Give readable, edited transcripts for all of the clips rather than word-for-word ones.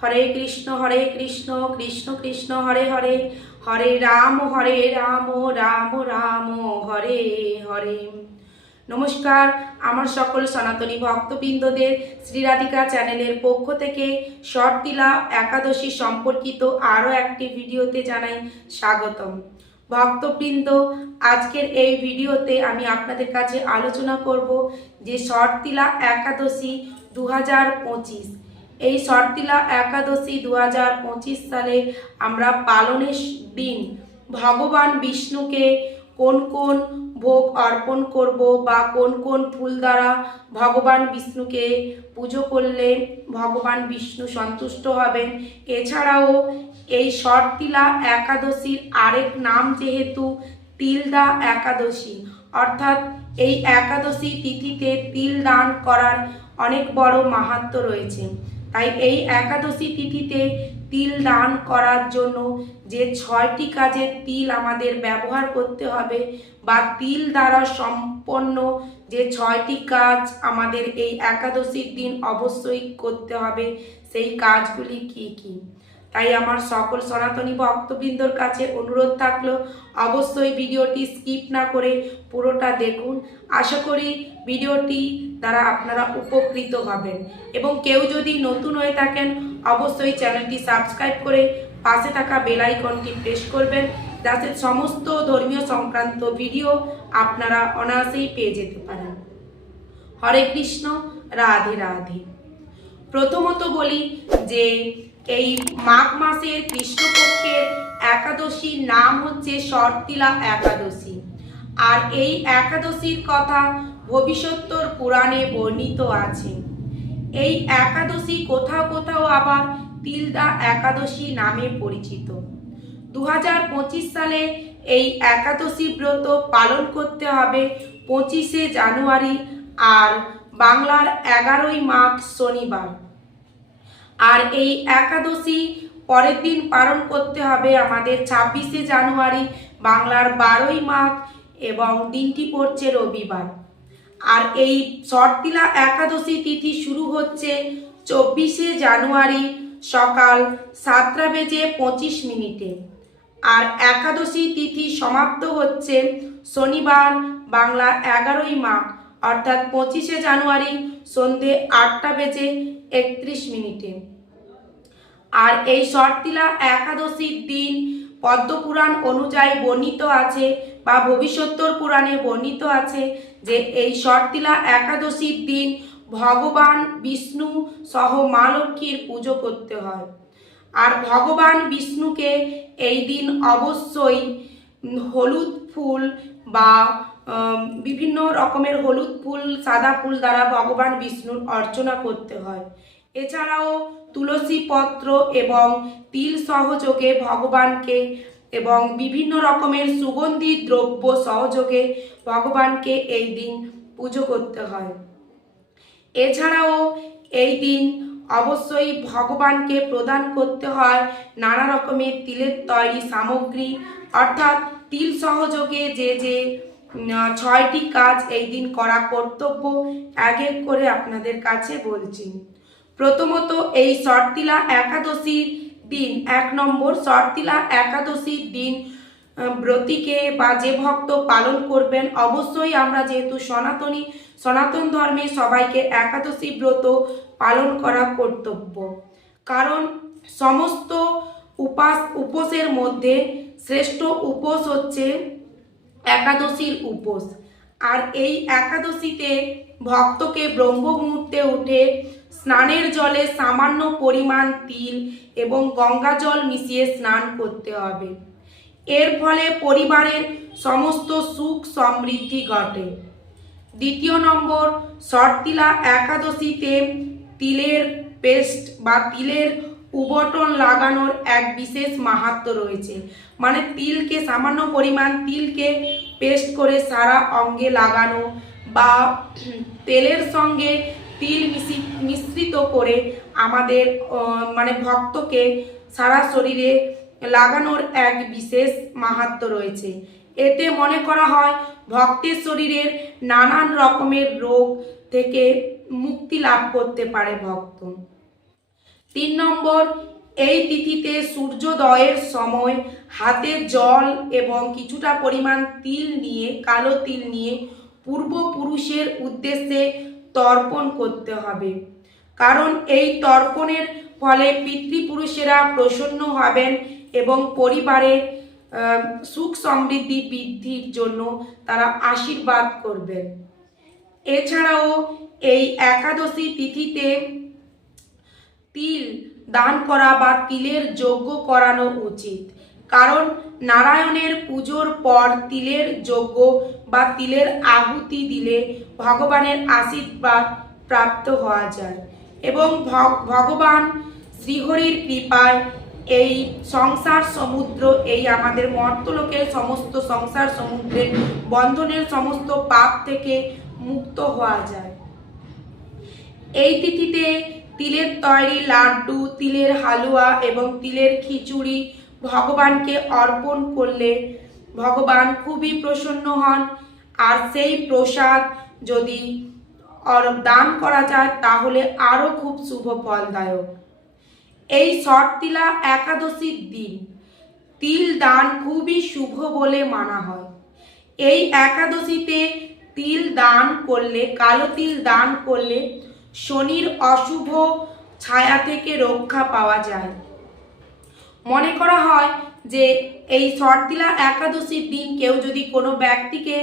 হরে কৃষ্ণ কৃষ্ণ কৃষ্ণ হরে হরে, হরে রাম রাম রাম হরে হরে। নমস্কার, আমার সকল সনাতনী ভক্তবৃন্দদের শ্রী রাধিকা চ্যানেলের পক্ষ থেকে শর্তিলা একাদশী সম্পর্কিত আরও একটি ভিডিওতে জানাই স্বাগতম। ভক্তবৃন্দ, আজকের এই ভিডিওতে আমি আপনাদের কাছে আলোচনা করব যে শর্তিলা একাদশী 2025, এই শর্তিলা একাদশী 2025 সালে আমরা পালনের দিন ভগবান বিষ্ণুকে কোন কোন ভোগ অর্পণ করব বা কোন কোন ফুল দ্বারা ভগবান বিষ্ণুকে পুজো করলে ভগবান বিষ্ণু সন্তুষ্ট হবেন। এছাড়াও এই শর্তিলা একাদশীর আরেক নাম যেহেতু তিলদা একাদশী, অর্থাৎ এই একাদশী তিথিতে তিল দান করার অনেক বড় মাহাত্ম্য রয়েছে। তাই এই একাদশী তিথিতে তিল দান করার জন্য যে 6টি কাজের তিল আমাদের ব্যবহার করতে হবে বা তিল দ্বারা সম্পন্ন যে 6টি কাজ আমাদের এই একাদশীর দিন অবশ্যই করতে হবে, সেই কাজগুলি কি কি। তাই আমার সকল সনাতনী ভক্তবৃন্দর কাছে অনুরোধ থাকলো অবশ্যই ভিডিওটি স্কিপ না করে পুরোটা দেখুন। আশা করি ভিডিওটি দ্বারা আপনারা উপকৃত হবেন এবং কেউ যদি নতুন হয়ে থাকেন অবশ্যই চ্যানেলটি সাবস্ক্রাইব করে পাশে থাকা বেল আইকনটি প্রেস করবেন, যাতে সমস্ত ধর্মীয় সংক্রান্ত ভিডিও আপনারা অনায়াসেই পেয়ে যেতে পারেন। হরে কৃষ্ণ, রাধে রাধে। প্রথমত বলি যে এই মাঘ মাসের কৃষ্ণপক্ষের একাদশীর নাম হচ্ছে শর্তিলা একাদশী। আর এই একাদশীর কথা ভবিষ্যত্তর পুরাণে বর্ণিত আছে। এই একাদশী কোথাও কোথাও আবার তিলদা একাদশী নামে পরিচিত। 2025 সালে এই একাদশী ব্রত পালন করতে হবে 25শে জানুয়ারি আর বাংলার 11ই মাঘ শনিবার। আর এই একাদশী পরের দিন পালন করতে হবে আমাদের 26শে জানুয়ারি বাংলার 12ই মাঘ এবং দিনটি পড়ছে রবিবার। আর এই শর্তিলা একাদশী তিথি শুরু হচ্ছে 24শে জানুয়ারি সকাল 7:25 আর একাদশী তিথি সমাপ্ত হচ্ছে শনিবার বাংলা 11ই মাঘ অর্থাৎ 25শে জানুয়ারি সন্ধে 8:31। আর এই শর্তিলা একাদশীর দিন পদ্মপুরাণ অনুযায়ী বর্ণিত আছে বা ভবিষ্যত্তর পুরাণে বর্ণিত আছে যে এই শর্তিলা একাদশীর দিন ভগবান বিষ্ণু সহ মা লক্ষ্মীর পুজো করতে হয়। আর ভগবান বিষ্ণুকে এই দিন অবশ্যই হলুদ ফুল বা বিভিন্ন রকমের হলুদ ফুল, সাদা ফুল দ্বারা ভগবান বিষ্ণুর অর্চনা করতে হয়। এছাড়াও তুলসী পত্র এবং তিল সহযোগে ভগবানকে এবং বিভিন্ন রকমের সুগন্ধি দ্রব্য সহযোগে ভগবানকে এই দিন পুজো করতে হয়। এছাড়াও এই দিন অবশ্যই ভগবানকে প্রদান করতে হয় নানা রকমের তিলের তৈরি সামগ্রী, অর্থাৎ তিল সহযোগে যে যে 6টি কাজ এই দিন করা কর্তব্য এক এক করে আপনাদের কাছে বলছি। প্রথমত এই শর্তিলা একাদশীর দিন 1 নম্বর, শর্তিলা একাদশীর দিন ব্রতীকে বা যে ভক্ত পালন করবেন, অবশ্যই আমরা যেহেতু সনাতন ধর্মে সবাইকে একাদশী ব্রত পালন করা কর্তব্য। কারণ সমস্ত উপোসের মধ্যে শ্রেষ্ঠ উপোস হচ্ছে একাদশীর উপোস। আর এই একাদশীতে ভক্তকে ব্রহ্ম মুহূর্তে উঠে স্নানের জলে সামান্য পরিমাণ তিল এবং গঙ্গা জল মিশিয়ে স্নান করতে হবে। এর ফলে পরিবারের সমস্ত সুখ সমৃদ্ধি ঘটে। 2 নম্বর, শর্তিলা একাদশীতে তিলের পেস্ট বা তিলের উবটন লাগানোর এক বিশেষ মাহাত্ম্য রয়েছে। মানে তিলকে সামান্য পরিমাণ তিলকে পেস্ট করে সারা অঙ্গে লাগানো বা তেলের সঙ্গে তিল মিশ্রিত করে আমাদের ভক্তকে সারা শরীরে লাগানোর এক বিশেষ মাহাত্ম্য রয়েছে। এতে মনে করা হয় ভক্তের শরীরের নানান রকমের রোগ থেকে মুক্তি লাভ করতে পারে ভক্ত। 3 নম্বর, এই তিথিতে সূর্যোদয়ের সময় হাতে জল এবং কিছুটা পরিমাণ তিল নিয়ে, কালো তিল নিয়ে পূর্বপুরুষের উদ্দেশ্যে তর্পণ করতে হবে। কারণ এই তর্পণের ফলে পিতৃপুরুষেরা প্রসন্ন হবেন এবং পরিবারের সুখ সমৃদ্ধি বৃদ্ধির জন্য তারা আশীর্বাদ করবেন। এছাড়াও এই একাদশী তিথিতে তিল দান করা বা তিলের যজ্ঞ করানো উচিত। কারণ নারায়ণের পুজোর পর তিলের যজ্ঞ বা তিলের আহুতি দিলে ভগবানের আশীর্বাদ প্রাপ্ত হওয়া যায় এবং ভগবান শ্রীহরির কৃপায় এই সংসার সমুদ্র, এই আমাদের মর্তলোকের সমস্ত সংসার সমুদ্রের বন্ধনের সমস্ত পাপ থেকে মুক্ত হওয়া যায়। এই তিথিতে তিলের তৈরি লাড্ডু, তিলের হালুয়া এবং তিলের খিচুড়ি ভগবানকে অর্পণ করলে ভগবান খুবই প্রসন্ন হন। আর সেই প্রসাদ যদি দান করা যায় তাহলে আরও খুব শুভ ফলদায়ক। এই শর্তিলা একাদশীর দিন তিল দান খুবই শুভ বলে মানা হয়। এই একাদশীতে তিল দান করলে, কালো তিল দান করলে শনির অশুভ ছায়া থেকে রক্ষা পাওয়া যায়। মনে করা হয় যে এই শর্তিলা একাদশীর দিন কেউ যদি কোনো ব্যক্তিকে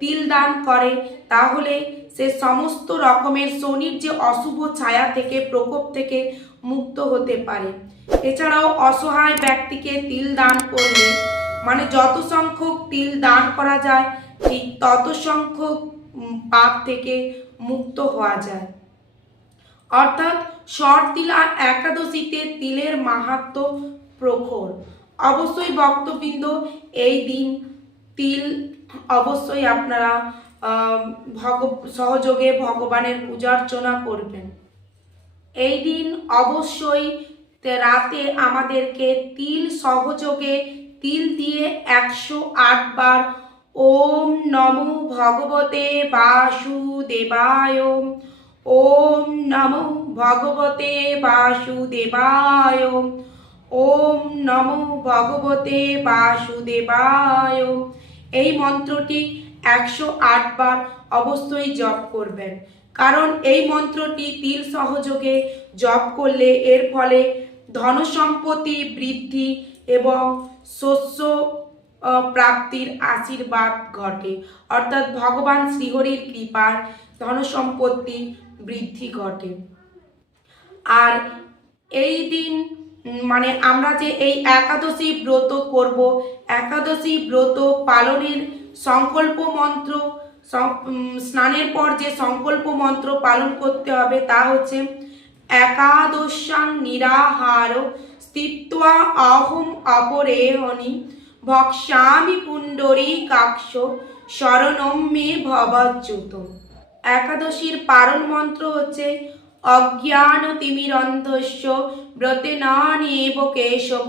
তিল দান করে তাহলে সে সমস্ত রকমের শনির যে অশুভ ছায়া থেকে, প্রকোপ থেকে মুক্ত হতে পারে। এছাড়াও অসহায় ব্যক্তিকে তিল দান করলে, মানে যত সংখ্যক তিল দান করা যায় ঠিক তত সংখ্যক পাপ থেকে মুক্ত হওয়া যায়। অর্থাৎ শর্তিলা একাদশীতে তিলের মাহাত্ম্য প্রখর। অবশ্যই ভক্তবৃন্দ এই দিন তিল অবশ্যই আপনারা সহযোগে ভগবানের পূজা অর্চনা করবেন। এই দিন অবশ্যই রাতে আমাদেরকে তিল সহযোগে তিল দিয়ে 108 বার ওম নমো ভগবতে বাসুদেবায়, ওম নমো ভগবতে বাসুদেবায়, ওম নমো ভগবতে বাসুদেবায়, এই মন্ত্রটি 108 বার অবশ্যই জপ করবেন। কারণ এই মন্ত্রটি তিল সহযোগে জপ করলে এর ফলে ধনসম্পত্তি বৃদ্ধি এবং শস্য প্রাপ্তির আশীর্বাদ ঘটে। অর্থাৎ ভগবান শ্রীহরির কৃপায় ধনসম্পত্তি বৃদ্ধি ঘটে। আর এই দিন মানে আমরা যে এই একাদশী ব্রত করব, একাদশী ব্রত পালনের সংকল্প মন্ত্র, স্নানের পর যে সংকল্প মন্ত্র পালন করতে হবে তা হচ্ছে একাদশাং নিরাহার স্থিত্বা অহম অপরেহনি ভক্ষ্যামি পুণ্ডরীকাক্ষ শরণম মে ভবচ্যুত। একাদশীর পারণ মন্ত্র হচ্ছে অজ্ঞান তিমিরন্ধস্য ব্রতেনানেব কেশব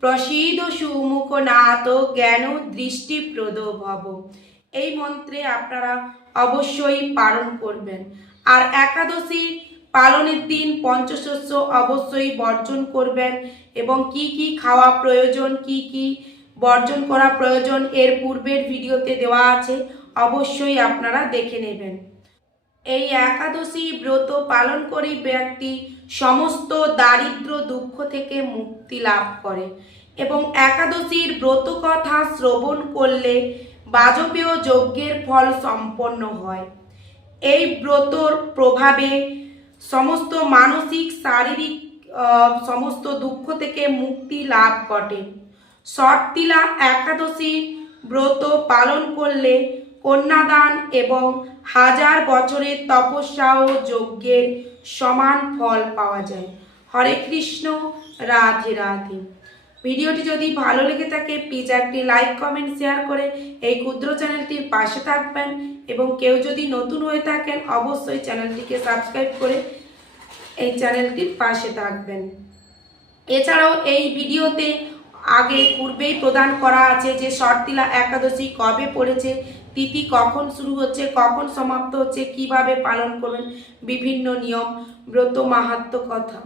প্রসীদ সুমুখনাথ জ্ঞান দৃষ্টিপ্রদ ভব। এই মন্ত্রে আপনারা অবশ্যই পালন করবেন। আর একাদশী পালনের দিন পঞ্চশস্য অবশ্যই বর্জন করবেন এবং কি কি খাওয়া প্রয়োজন, কি কি বর্জন করা প্রয়োজন এর পূর্বের ভিডিওতে দেওয়া আছে, অবশ্যই আপনারা দেখে নেবেন। এই একাদশী ব্রত পালন করে ব্যক্তি সমস্ত দারিদ্র দুঃখ থেকে মুক্তি লাভ করে এবং একাদশীর ব্রত কথা শ্রবণ করলে বাজপেয় যজ্ঞের ফল সম্পন্ন হয়। এই ব্রতর প্রভাবে সমস্ত মানসিক শারীরিক সমস্ত দুঃখ থেকে মুক্তি লাভ ঘটে। শর্তিলা একাদশী ব্রত পালন করলে কন্যাদান এবং 1000 বছরের তপস্যা ও যজ্ঞের সমান ফল পাওয়া যায়। হরে কৃষ্ণ, রাধে রাধে। ভিডিওটি যদি ভালো লেগে থাকে প্লিজ একটি লাইক, কমেন্ট, শেয়ার করে এই ক্ষুদ্র চ্যানেলটির পাশে থাকবেন এবং কেউ যদি নতুন হয়ে থাকেন অবশ্যই চ্যানেলটিকে সাবস্ক্রাইব করে এই চ্যানেলটির পাশে থাকবেন। এছাড়াও এই ভিডিওতে আগে পূর্বেই প্রদান করা আছে যে শর্তিলা একাদশী কবে পড়েছে, তিথি কখন শুরু হচ্ছে, কখন সমাপ্ত হচ্ছে, কিভাবে পালন করবেন, বিভিন্ন নিয়ম, ব্রত মাহাত্ম্য কথা।